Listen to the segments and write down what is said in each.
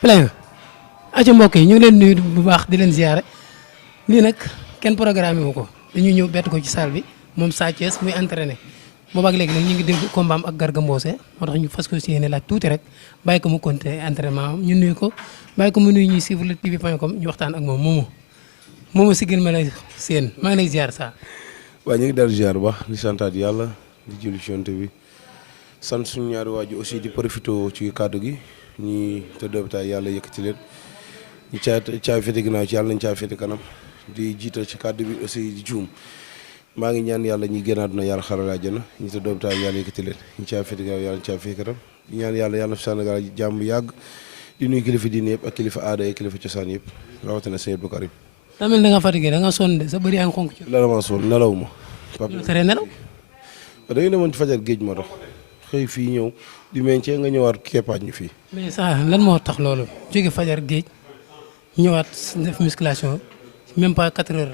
plein aca mbokk yi ñu ngi leen nuyu bu baax di leen ziare lii nag kenn programme wu ko dañuy ñëw bett ko ci salle bi moom Sa Thiès muy entraîné boobaag léegi nag ñu ngi dégg combat am ak Garga Mbossé moo tax ñu fas ko si yéene laaj tuuti rek bàyyi ko mu continuer entraînement am ñu nuyu ko bàyyi ko mu nuyu ñuy suivre luttetv.com ñu waxtaan ak moom moomu sigil ma lay seen maa ngi lay ziar saa. waaw ñu ngi dal ziar bu baax di santaat yàlla di julli ci Yonent bi sant suñu ñaari waaju aussi di profité ci kàddu gi ñi tëdd hôpital yàlla yëkkati leen ñu caa fete ginnaaw ci yàlla nañ caa fete kanam di jiital ci kàddu bi aussi di juum maa ngi ñaan yàlla ñi génn àdduna yàlla xaral àjjana ñi tëdd hôpital yàlla yëkkati leen ñu caa fete ginnaaw yàlla nañ caa fete kanam di ñaan yàlla fi Sénégal jàmm yàgg di nuyu kilifa diine yëpp ak kilifa aada yi kilifa cosaan yëpp rawatina sëñ Abdou Karim. daa mel da nga fatigué da nga sonn de sa bëri yaa ngi xonk ci. la dama sonn nelaw ma. tere nelaw. dañu demoon ci fajar géej moo tax xëy fii ñëw di meñcee nga ñëwaat keppaat ñu fii. mais ça lan moo tax loolu jóge fajar géej ñëwaat def musculation même pas 4 heures.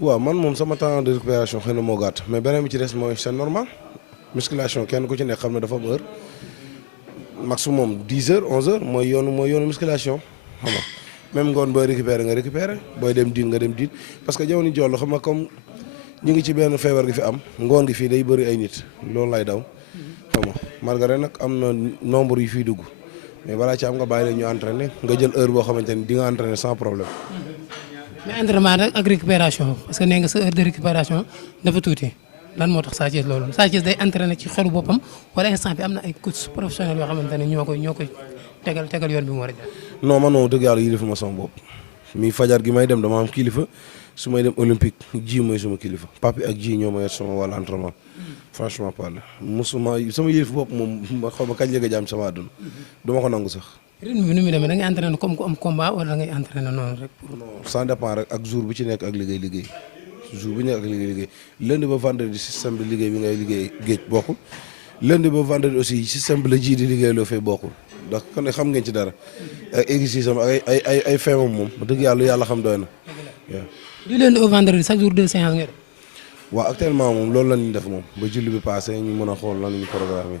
waaw man moom sama temps de récupération xëy na moo gàtt mais beneen bi ci des mooy c'est normal musculation kenn ku ci nekk xam ne dafa am heure maximum 10 heures 11 heures mooy yoonu musculation xam nga même ngoon booy récupérer nga récupérer booy dem diin nga dem diin parce que jamono jollu xam nga comme ñu ngi ci benn feebar gi fi am ngoon gi fii day bëri ay nit loolu lay daw xam nga malgré nag am na nombre yu fiy dugg mais balaa ci am nga bàyyi leen ñu entraîner nga jël heure boo xamante ni di nga entraîner sans problème. mais entraînement rek ak récupération parce que nee nga sa heure de récupération dafa tuuti lan moo tax Sa Thiès loolu Sa Thiès day entraîner ci xelu boppam wala instant bi am na ay coach professionnels yoo xamante ne ñoo koy tegal yoon bi mu war a jaar. non man moom dëgg yàlla yilifa ma sama bopp mi fajar gi may dem dama am kilifa su may dem olympique ji mooy suma kilifa papi ak ji ñoo ma yor sama wàllu entraînement franchement parle musuma sama yilif bopp moom ma xaw ma kañ la nga jaam sama àdduna duma ko nangu sax. rythme bi nu muy demee da ngay entraîner comme ku am combat wala da ngay entraîner noonu rek. non ça dépend rek ak jour bu ci nekk ak liggéey jour bu nekk ak liggéey lundi ba vendredi système de liggéey bi ngay liggéey géej bokkul lundi ba vendredi aussi système bi la ji di liggéey loo fay bokkul ndax kon xam ngeen ci dara ay exercice am ay feemam moom dëgg yàlla xam doy na waaw. du lundi au vendredi chaque jour 2 séances nga def. waaw actuellement moom loolu la ñuy def moom ba julli bi passé ñu mën a xool lan la ñu programmé.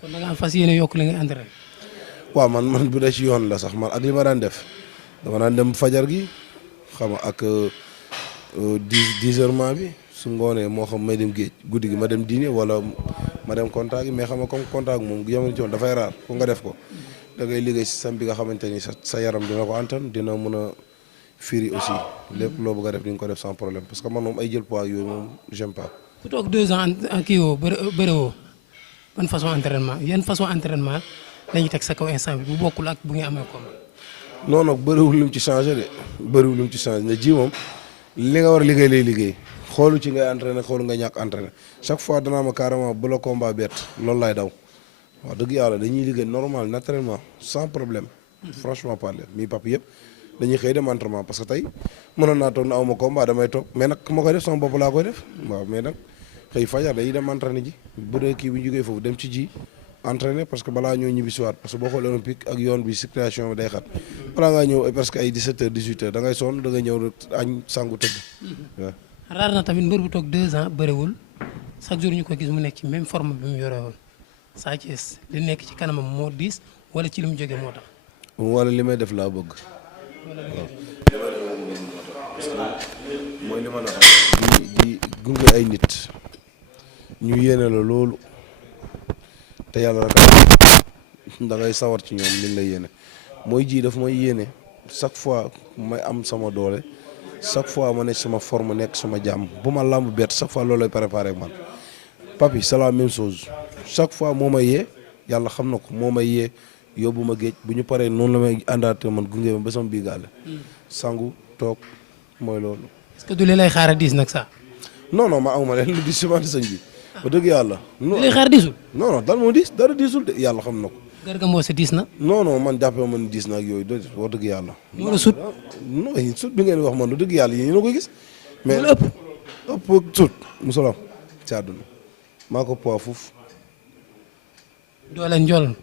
kon da nga am fas yéene yokk li ngay entraîné. waaw man bu dee ci yoon la sax man ak li ma daan def dama daan dem fajar gi xam nga ak 10 heures maa bi su ngoonee moo xam may dem géej guddi gi ma dem diine wala ma dem contact gi mais xam nga comme contact moom jamono ci woon dafay raar pour nga def ko da ngay liggéey système bi nga xamante ni sa yaram dina ko antan dina mën a firi aussi lépp loo bëgg a def di nga ko def sans problème parce que man moom ay jël poids yooyu moom j'aime pas. ku toog 2 ans kii woo bëre woo ban façon entraînement yan façon entraînement lañuy teg sa kaw instant bi bu bokkul ak bu nga amee combat. non nag bëriwul lu mu ci changé de bëriwul lu mu ci changé ne ji moom li nga war a liggéey lay liggéey xoolu ci ngay entraîné xoolu nga ñàkk entraîné chaque fois danaa ma carrément bu la combat bett loolu laay daw waaw dëgg yàlla dañuy liggéey normal naturellement sans problème franchement parler mi pap yëpp dañuy xëy dem entraînement parce que tey mënoon naa toog na aw ma combat damay toog mais nag ma koy def sama bopp laa koy def waaw mais nag xëy fajar dañuy dem entraîné ji bu dee kii bu ñu jógee foofu dem ci ji entraîné parce que balaa ñoo ñibbi siwaat parce que boo xoolee olympique ak yoon bi circulation bi day xat balaa ngaa ñëw presque ay 17 heures 18 heures da ngay sonn da ngay ñëw añ sangu tëdd waaw. raar na tamit mbër bu toog 2 ans bëriwul chaque jour ñu ko gis mu nekk ci même forme bi mu yore woon Sa Thiès li nekk ci kanamam moo diis wala ci li mu jógee moo tax. wala li may def laa bëgg. waaw mooy li ma la xam di gunge ay nit ñu yéene la loolu te yàlla rek da ngay sawar ci ñoom liñ lay yéene mooy ji daf may yéene chaque fois may am sama doole chaque fois ma nekk sama forme nekk sama jàmm bu ma làmb bett chaque fois loolu lay préparé ak man papi c'est la même chose chaque fois moo may yee yàlla xam na ko moo may yee yóbbu ma géej bu ñu paree noonu la may àndaate man gunge ma ba sama bii gaale sangu toog mooy loolu. est-ce que du li lay xaar a diis nag sax. non ma amuma leen lu di semence sëñ bi ba dëgg yàlla. li lay xaar diisul. non dal moo diis dara diisul de yàlla xam na ko. Garga Mbossé diis na. non man jàppee ma ni diis na ak yooyu de wax dëgg yàlla. moo la sut. non sut bi ngeen wax man lu dëgg yàlla yéen a koy gis. mais moo la ëpp sut musalam ci àdduna maa ko poids fuuf. doole njool.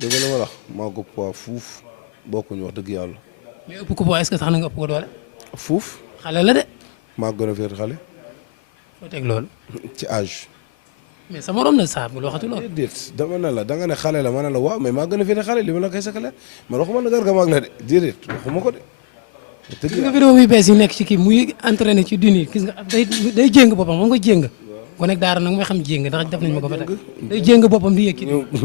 dégg nga li ma la wax maa ko poids fuuf bokkuñu wax dëgg yàlla. mais ëpp ko poids est-ce que tax na nga ëpp ko doole. fuuf. xale la de. maa gën a féet xale. foo teg loolu. ci âge. mais sa morom la saa bu waxatu lool. déedéet dama ne la da nga ne xale la ma ne la waaw mais maa gën a fi ne xale li ma la koy sakale man waxuma la Garga mag la de déedéet waxuma ko de. gis nga vidéo yu bees yi nekk ci kii muy entraîné ci duni gis nga day jéng boppam moom nga jéng. ku nekk daara nag mooy xam jéng ndax def nañ ma ko ba tey day jéng boppam di yëkki.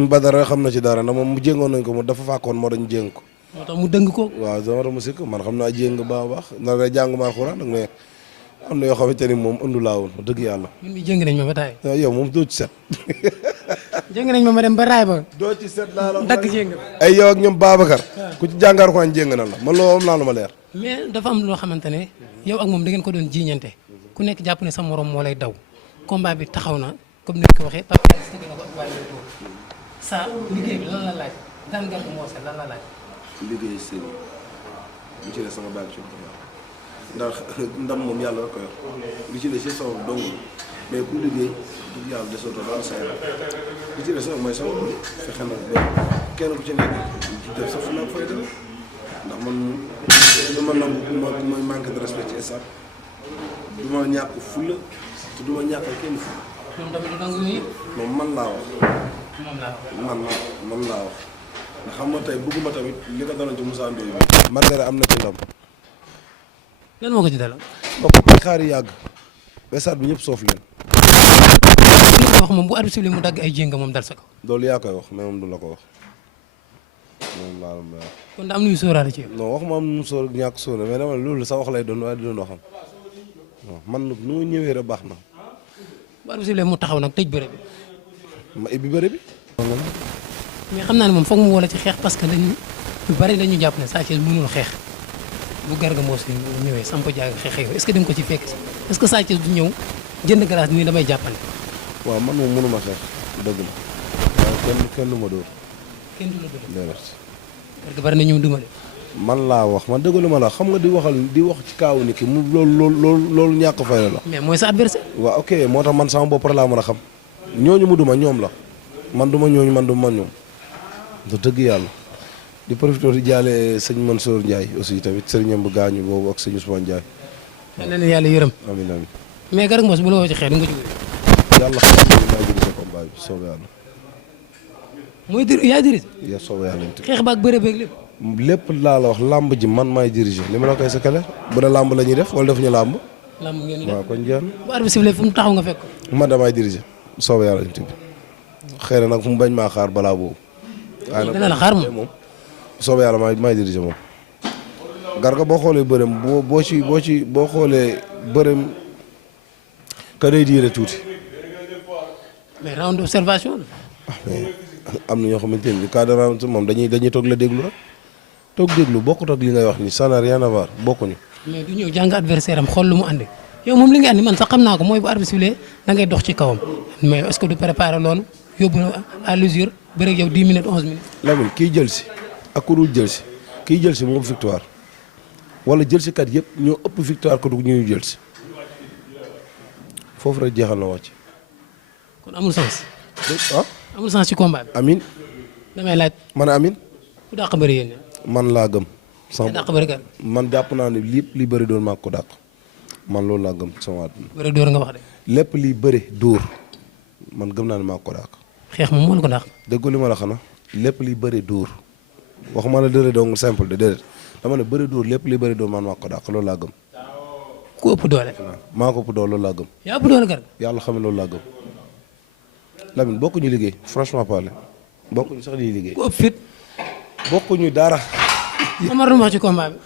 Badara xam na ci dara ndax moom mu jéngoon nañ ko mu dafa fàkkoon moo dañ jéng ko. moo tax mu dëng ko. waaw dama doon mu sikk man xam naa jéng baax a baax ndax day jàng ma alxuraan nag mais am na yoo xamante ni moom ëndu laawoon dëgg yàlla. ñun mi jéng nañ ma ba taay. yow moom doo ci set. jéng nañ ma dem ba raay ba. doo ci set laa la dagg jéng. ay yow ak ñoom Babacar. ku ci jàngaar ko jéng na la man loolu am naa lu ma leer. mais dafa am loo xamante ne yow ak moom da ngeen ko doon jiiñante ku nekk jàpp ne sa morom moo lay daw combat bi taxaw na comme ni nga ko waxee Pape Thialis tëgg na ko ak waa Leewtoo saa liggéey bi lan la laaj daan Garga Mbossé lan la laaj. liggéey sëñ bi ci des sama baag ci ndax ndam moom yàlla la ko yor li ci des ci sama dong mais ku liggéey du yàlla desoo daal say li ci des nag mooy sama bëri fexe nag ba kenn ku ci nekk ci def sa fulla fay dara ndax man lu ma nangu mooy manque de respect ci stade du ma ñàkk fulla te du ma ñàkk kenn fulla. moom tamit du nangu nii. moom man laa wax. moom laa wax man laa wax. nga xam nga tey bëgguma tamit li ko daloon ci Moussa Ndoye bi. Margaret am na ci ndam. lan moo ko ci dalal. ba ko bay xaar yàgg. stade bi ñëpp soof leen. li nga wax moom bu arbitre bi mu dagg ay jéng moom dal sa kaw. loolu yaa koy wax mais moom du la ko wax. moom laa la wax. kon da am nuyu sóoraale ci yow. non waxuma am nu sóor ñàkk sóor mais dama loolu sa wax lay doon waaye du doon waxam. non man nu ma ñëwee rek baax na. bu arbitre bi mu taxaw nag tëj bëre bi. ma ibbi bëre bi. mais xam naa ne moom foog mu wala ci xeex parce que dañu ñu bari dañu jàpp ne Sa Thiès mënul xeex bu Garga Mbossé ñëwee samp jaaga xeex yow est-ce que da nga ko ci fekk est-ce que Sa Thiès du ñëw jënd glace nii damay jàppale. waaw man moom mënuma xeex dëgg la waaye kenn du ma dóor. kenn du la dóor. déedéet. Garga bari na ñoom duma de. man laa wax man dëgg la ma la xam nga di wax ci kaawu ni ki mu loolu ñàkk fay la. mais mooy sa adversaire. waaw ok moo tax man sama bopp rek laa mën a xam ñooñu mu duma ñoom la man duma ñooñu man duma ñoom da dëgg yàlla di profité di jaale sëñ Mansour Ndiaye aussi tamit sëriñam bu gaañu boobu ak sëñ Ousmane Ndiaye. yal na leen yàlla yërëm. amiin amiin. mais Garga Mbossé bu la woo ci xeex du nga ci wér. yàlla xam nga maa ngi sa combat bi soobee yàlla. mooy yaa dirige. yaa soobee yàlla. xeex baag bëre beeg lépp. lépp laa la wax làmb ji man maay diriger li ma la koy sakale bu dee làmb la ñuy def wala defuñu làmb. làmb ngeen di def waaw kon jeex na. bu arbitre sifflé fu mu taxaw nga fekk ko. man damay diriger soobee yàlla tamit xëy na nag fu mu bañ maa xaar balaa boobu. waaye nag dana la xaar moom. soobee yàlla maay diriger moom. Garga boo xoolee bërëm boo xoolee bërëm ka day diire tuuti. mais round d'observation la. mais am na ñoo xamante ni cas de round moom dañuy toog la déglu rek toog déglu bokkut ak li ngay wax ni ça n'a rien à voir bokkuñu. mais du ñëw jàng adversaire am xool lu mu andi yow moom li nga andi man sax xam naa ko mooy bu arbitre sifflé da ngay dox ci kawam mais est-ce que du préparer loolu yóbbu à l'usure bëre ak yow 10 minutes 11 minutes. Lamine kii jël si ak ku dul jël si kii jël si moom victoire wala jël si kat yëpp ñoo ëpp victoire ko du ñuy jël si foofu rek jeexal na wàcc. kon amul sens. ah. amul sens ci combat bi. amin damay laaj. man amin ku dàq bëri yéen man laa gëm. sama dàq bëri kan. man jàpp naa ne lépp li bëri doon maa ko dàq man loolu laa gëm sama àdduna. bëri dóor nga wax de. lépp li bëri dóor man gëm naa ne maa ko dàq. xeex moom moo la ko dàq. déggu li ma la xanaa lépp li bëri dóor waxuma la dëre dong simple de déedéet dama ne bëri dóor lépp li bëri dóor man maa ko dàq loolu laa gëm. ku ëpp doole. maa ko ëpp doole loolu laa gëm. yaa ëpp doole Garga. yàlla xam ne loolu laa gëm. Lamine bokkuñu liggéey franchement parler bokkuñu sax liy liggéey. ku ëpp fit. bokkuñu dara. Omar lu mu wax ci combat bi.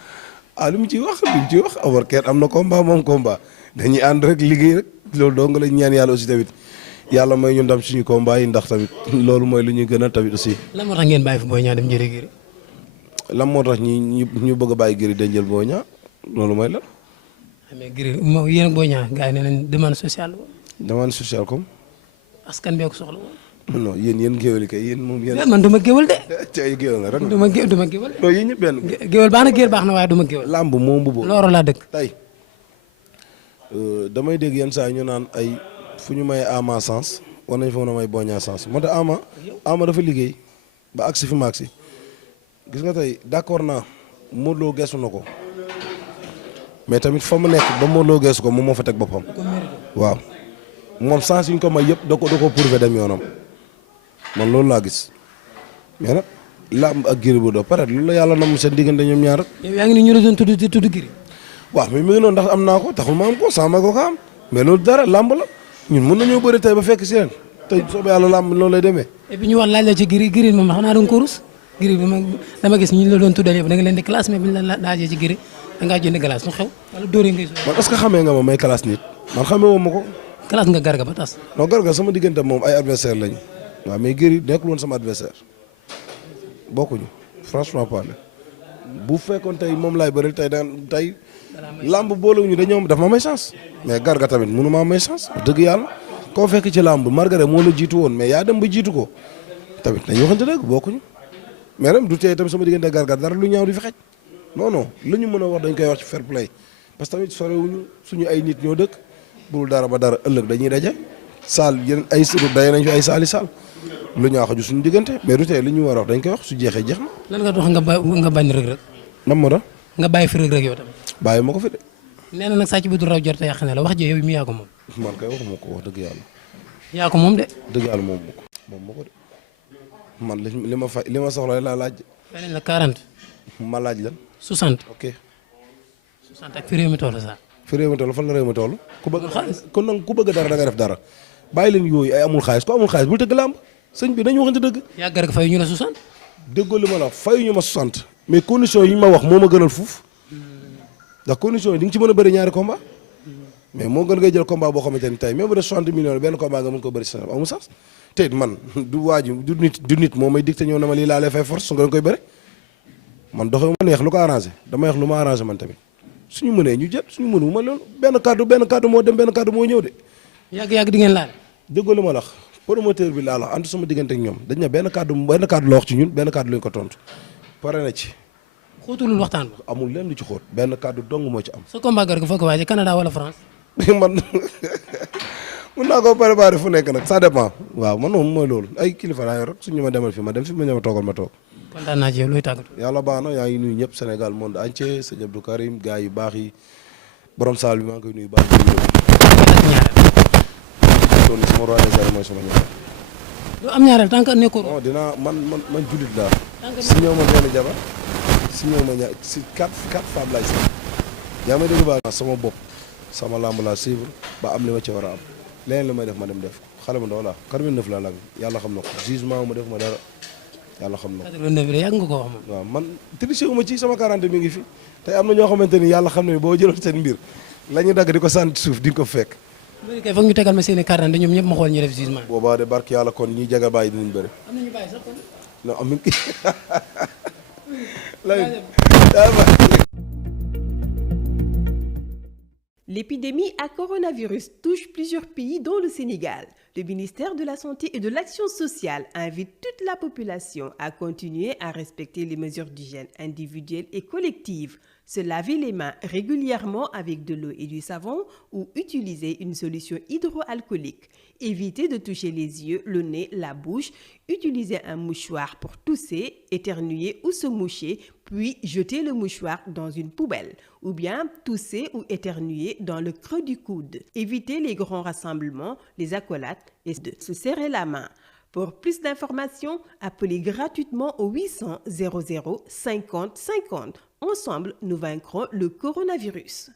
li mu ciy wax Omar kenn am na combat moom combat dañuy ànd rek liggéey rek loolu doo nga lañ ñaan yàlla aussi tamit yàlla may ñu ndam suñu combat yi ndax tamit loolu mooy lu ñuy gën a tamit aussi. lan moo tax ngeen bàyyi fi Boy Niang dem jëri Gris. lan moo tax ñu bëgg a bàyyi Gris dañ jël Boy Niang loolu mooy la. mais Gris moo yéen ak Boy Niang gars yi nee nañ demande sociale la. demande sociale comme. askan bee ko soxla woon. non yéen géwél yi kay yéen moom yéen. man du ma géwél de. ci ay géwél nga rek. du ma géwél non yéen ñëpp benn. géwél baax na géer baax na waaye du ma géwél. làmb moom bu boobu. looro laa dëkk. tey damay dégg yenn saa ñu naan ay fu ñu may Ama sens war nañ fa mën a may Boy Niang sens moo tax Ama dafa liggéey ba agsi fi mu agsi gis nga tey d'accord naa Modou Lo geesu na ko mais tamit fa mu nekk ba Modou Lo geesu ko moom moo fa teg boppam. waaw moom sens yi ñu ko may yëpp da ko prouvé dem yoonam man loolu laa gis mais nag làmb ak Gris Bordeaux peut-être loolu la yàlla nam seen diggante ñoom ñaar. yow yaa ngi ni ñu la doon tudd Gris. waaw mais mi ngi noonu ndax am naa ko taxul ma am ko sama ko am mais loolu dara làmb la ñun mën nañoo bëri tey ba fekk si leen tey soobee yàlla làmb loolu lay demee. et puis ñu wax laaj la ci Gris moom xam naa doon ko rus Gris bi dama gis ñu la doon tuddal yëpp da nga leen di classe mais bu ñu la laajee ci Gris da ngaa jënd glace lu xew wala dóoree ngay. man est-ce que xamee nga ma may classe nit man xamee woo ma ko. classe nga Garga ba tas. non Garga sama diggante moom ay adversaire lañ waaw mais Gris nekkul woon sama adversaire bokkuñu franchement parler bu fekkoon tey moom laay bëri tey làmb boolewuñu dañoo dafa ma may chance mais Garga tamit mënu maa may chance wax dëgg yàlla koo fekk ci làmb Margaret moo la jiitu woon mais yaa dem ba jiitu ko tamit dañuy waxante dëgg bokkuñu mais ren du tey tamit sama diggante Garga dara lu ñaaw di fi xej non non lu ñu mën a wax dañ koy wax ci fair play parce que tamit sorewuñu suñu ay nit ñoo dëkk bul dara ba dara ëllëg dañuy daje saal yeneen ay daje nañ fi ay saali saal lu ñaaw xaju suñu diggante mais du tey li ñu war a wax dañ koy wax su jeexee jeex na. lan nga dox nga bañ Reug Reug. nam ma doon. nga bàyyi fi Reug Reug yow tamit. bàyyi ma ko fi de. nee na nag sàcc bi du raw jot te yàq ne la wax ji yow mi yaa ko moom. man kay waxuma ko wax dëgg yàlla. yaa ko moom de. dëgg yàlla moom ma ko de man li ma soxla laa laaj. beneen la 40. ma laaj lan. 60. ok. 60 ak fi réew mi toll sax. fi réew mi toll fan la réew mi toll. ku bëgg xaalis kon nag ku bëgg dara da nga def dara bàyyi leen yooyu ay amul xaalis ku amul xaalis bul tëgg làmb sëñ bi dañu waxante dëgg. yaa Garga fayu ñu la 60. déggoo li ma la fayu ñu ma 60 mais conditions yi ñu ma wax moo ma gënal fuuf ndax conditions yi di nga ci mën a bëri ñaari combat mais moo gën ngay jël combat boo xamante ni tey même bu dee 60 millions benn combat nga mën ko bëri si amul sens te it man du waaju du nit moo may dicté ñëw na ma lii laa lay fay force su nga koy bëri man doxee ma neex lu ko arrangé dama wax lu ma arrangé man tamit suñu mënee ñu jël suñu mënu ma loolu benn kàddu moo dem benn kàddu moo ñëw de. yàgg di ngeen laal. déggoo li ma la wax promoteur bi laa la ànd sama diggante ak ñoom dañ ne benn kàddu la wax ci ñun benn kàddu lañ ko tontu pare na ci. xóotulul waxtaan ba. amul lenn lu ci xóot benn kàddu dong moo ci am. sa combat Garga foo ko waajee Canada wala France. man mun naa koo préparé fu nekk nag ça dépend waaw man moom mooy loolu ay kilifa laa yor rek suñu ma demal fi ma dem fi ma ñëw toogal ma toog. kontaan naa ci yow looy tàggatu. yàlla baax na yaa ngi nuyu ñëpp Sénégal monde entier sëñ Abdou Karim gars yu baax yi borom saal bi maa ngi koy nuyu baax di nuyu. toll sama roi des arènes mooy sama ñaar. doo am ñaareel tant que nekkul. non dinaa man jullit laa. si ñëw ma benn jabar si ñëw ma ñaar si quatre femmes laay sax. yaa may dégg baax sama bopp sama lamb laa suivre ba am li ma ci war a am leneen li may def ma dem def xale bu ndaw laa 89 laa la yàlla xam na ko jugement ma def ma dara yàlla xam na ko. 89 yàgg nga ko wax moom. waaw man triché wu ma ci sama 40 mi ngi fi te am na ñoo xamante ni yàlla xam ne boo jëloon seen mbir la ñu dagg di ko sant suuf di nga ko fekk. bëri kay foog ñu tegal ma seen i carte ñoom ñëpp ma xool ñu def jugement. boobaa de barke yàlla kon ñi jaga bàyyi dinañ bëri. am na ñu bàyyi sax kon. non am nañu. L'épidémie à coronavirus touche plusieurs pays dont le Sénégal. Le ministère de la Santé et de l'Action sociale invite toute la population à continuer à respecter les mesures d'hygiène individuelles et collectives, se laver les mains régulièrement avec de l'eau et du savon ou utiliser une solution hydroalcoolique. Évitez de toucher les yeux, le nez, la bouche, utilisez un mouchoir pour tousser, éternuer ou se moucher, puis jetez le mouchoir dans une poubelle, ou bien tousser ou éternuer dans le creux du coude. Évitez les grands rassemblements, les accolades et de se serrer la main. Pour plus d'informations, appelez gratuitement au 800 00 50 50. Ensemble, nous vaincrons le coronavirus.